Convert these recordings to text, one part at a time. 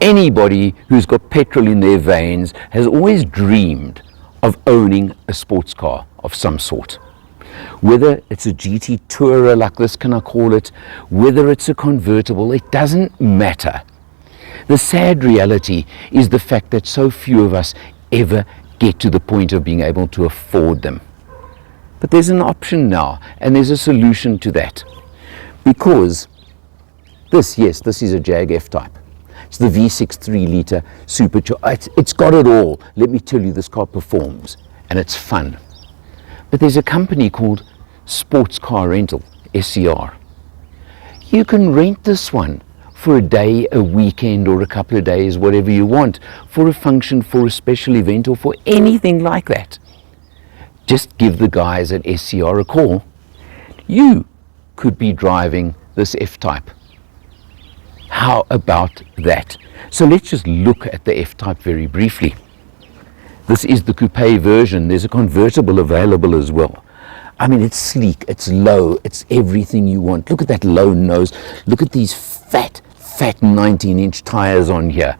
Anybody who's got petrol in their veins has always dreamed of owning a sports car of some sort. Whether it's a GT Tourer like this, can I call it, whether it's a convertible, it doesn't matter. The sad reality is the fact that so few of us ever get to the point of being able to afford them. But there's an option now, and there's a solution to that. Because this is a Jag F-Type. It's the V6 3-litre supercharged. It's got it all. Let me tell you, this car performs, and it's fun. But there's a company called Sports Car Rental, SCR. You can rent this one for a day, a weekend, or a couple of days, whatever you want, for a function, for a special event, or for anything like that. Just give the guys at SCR a call. You could be driving this F-Type. How about that? So let's just look at the F-Type very briefly. This is the coupe version. There's a convertible available as well. I mean, it's sleek, it's low, it's everything you want. Look at that low nose. Look at these fat 19-inch tires on here.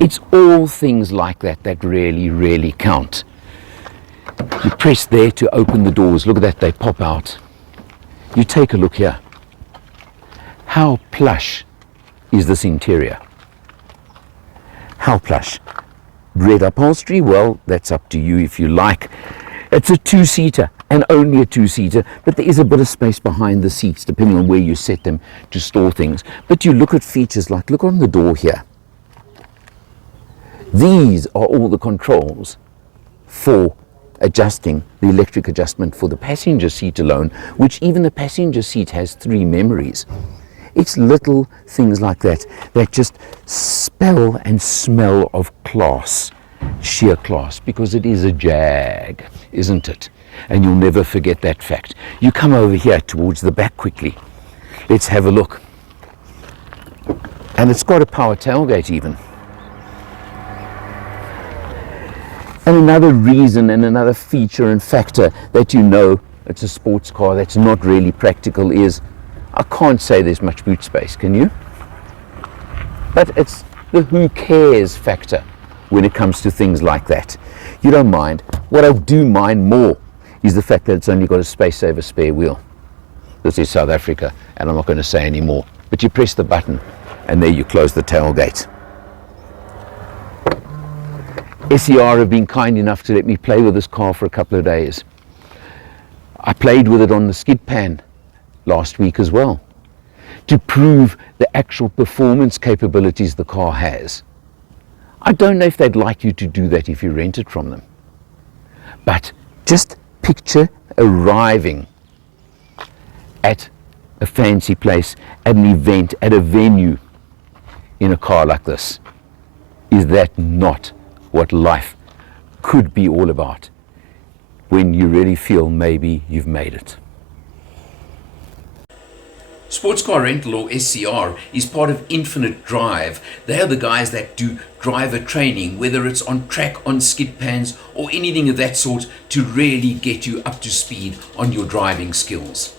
It's all things like that that really count. You press there to open the doors. Look at that, they pop out. You take a look here. How plush is this interior? How plush? Red upholstery? Well, that's up to you if you like. It's a two-seater, and only a two-seater, but there is a bit of space behind the seats depending on where you set them to store things. But you look at features like, look on the door here. These are all the controls for adjusting the electric adjustment for the passenger seat alone, which even the passenger seat has 3 memories. It's little things like that that just spell and smell of class, sheer class, because it is a Jag, isn't it? And you'll never forget that fact. You come over here towards the back quickly. Let's have a look. And it's got a power tailgate even. And another reason and another feature and factor that you know it's a sports car that's not really practical is, I can't say there's much boot space, can you? But it's the who cares factor when it comes to things like that. You don't mind. What I do mind more is the fact that it's only got a space saver spare wheel. This is South Africa, and I'm not going to say any more. But you press the button, and there you close the tailgate. SCR have been kind enough to let me play with this car for a couple of days. I played with it on the skid pan last week as well, to prove the actual performance capabilities the car has. I don't know if they'd like you to do that if you rent it from them. But just picture arriving at a fancy place, at an event, at a venue in a car like this. Is that not what life could be all about when you really feel maybe you've made it? Sports Car Rental, or SCR, is part of Infinite Drive. They are the guys that do driver training, whether it's on track, on skid pans, or anything of that sort, to really get you up to speed on your driving skills.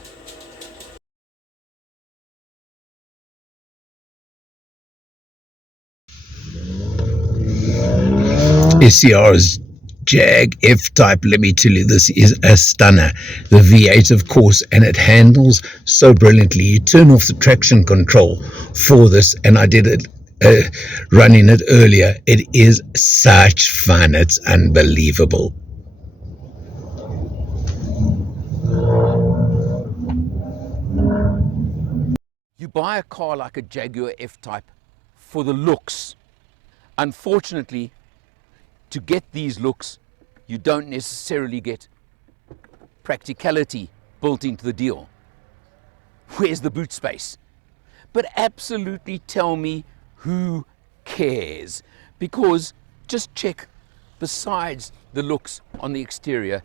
SCR's Jag F-Type, let me tell you, this is a stunner. The V8, of course, and it handles so brilliantly. You turn off the traction control for this, and I did it running it earlier. It is such fun. It's unbelievable. You buy a car like a Jaguar F-Type for the looks. Unfortunately, to get these looks, you don't necessarily get practicality built into the deal. Where's the boot space? But absolutely tell me, who cares? Because just check, besides the looks on the exterior,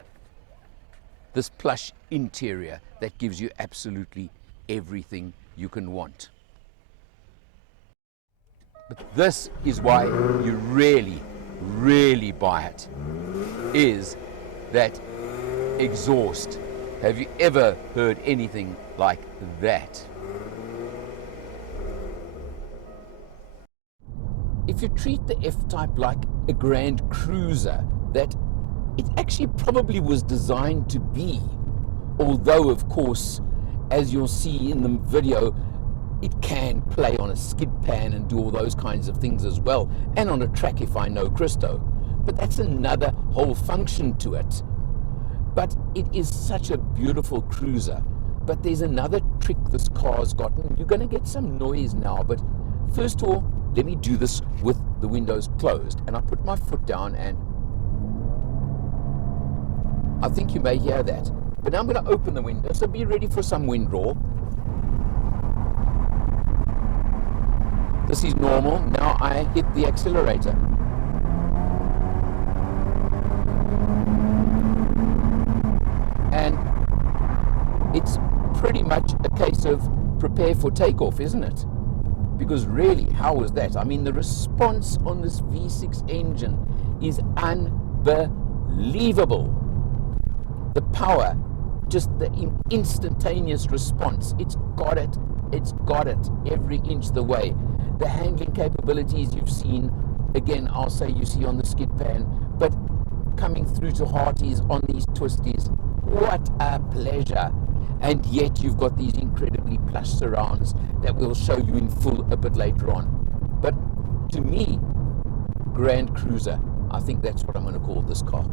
this plush interior that gives you absolutely everything you can want. But this is why you really buy it, is that exhaust. Have you ever heard anything like that? if you treat the F-Type like a grand cruiser that it actually probably was designed to be, although of course, as you'll see in the video, it can play on a skid pan and do all those kinds of things as well, and on a track if I know Christo. But that's another whole function to it. But it is such a beautiful cruiser. But there's another trick this car's got, and you're going to get some noise now, but first of all, let me do this with the windows closed. And I put my foot down, and I think you may hear that. But now I'm going to open the window, so be ready for some windroar. This is normal. Now I hit the accelerator. And it's pretty much a case of prepare for takeoff, isn't it? Because really, how was that? I mean, the response on this V6 engine is unbelievable. The power, just the instantaneous response, it's got it every inch of the way. The handling capabilities you've seen, again, I'll say you see on the skid pan, but coming through to hearties on these twisties, what a pleasure. And yet you've got these incredibly plush surrounds that we'll show you in full a bit later on. But to me, Grand Cruiser, I think that's what I'm going to call this car.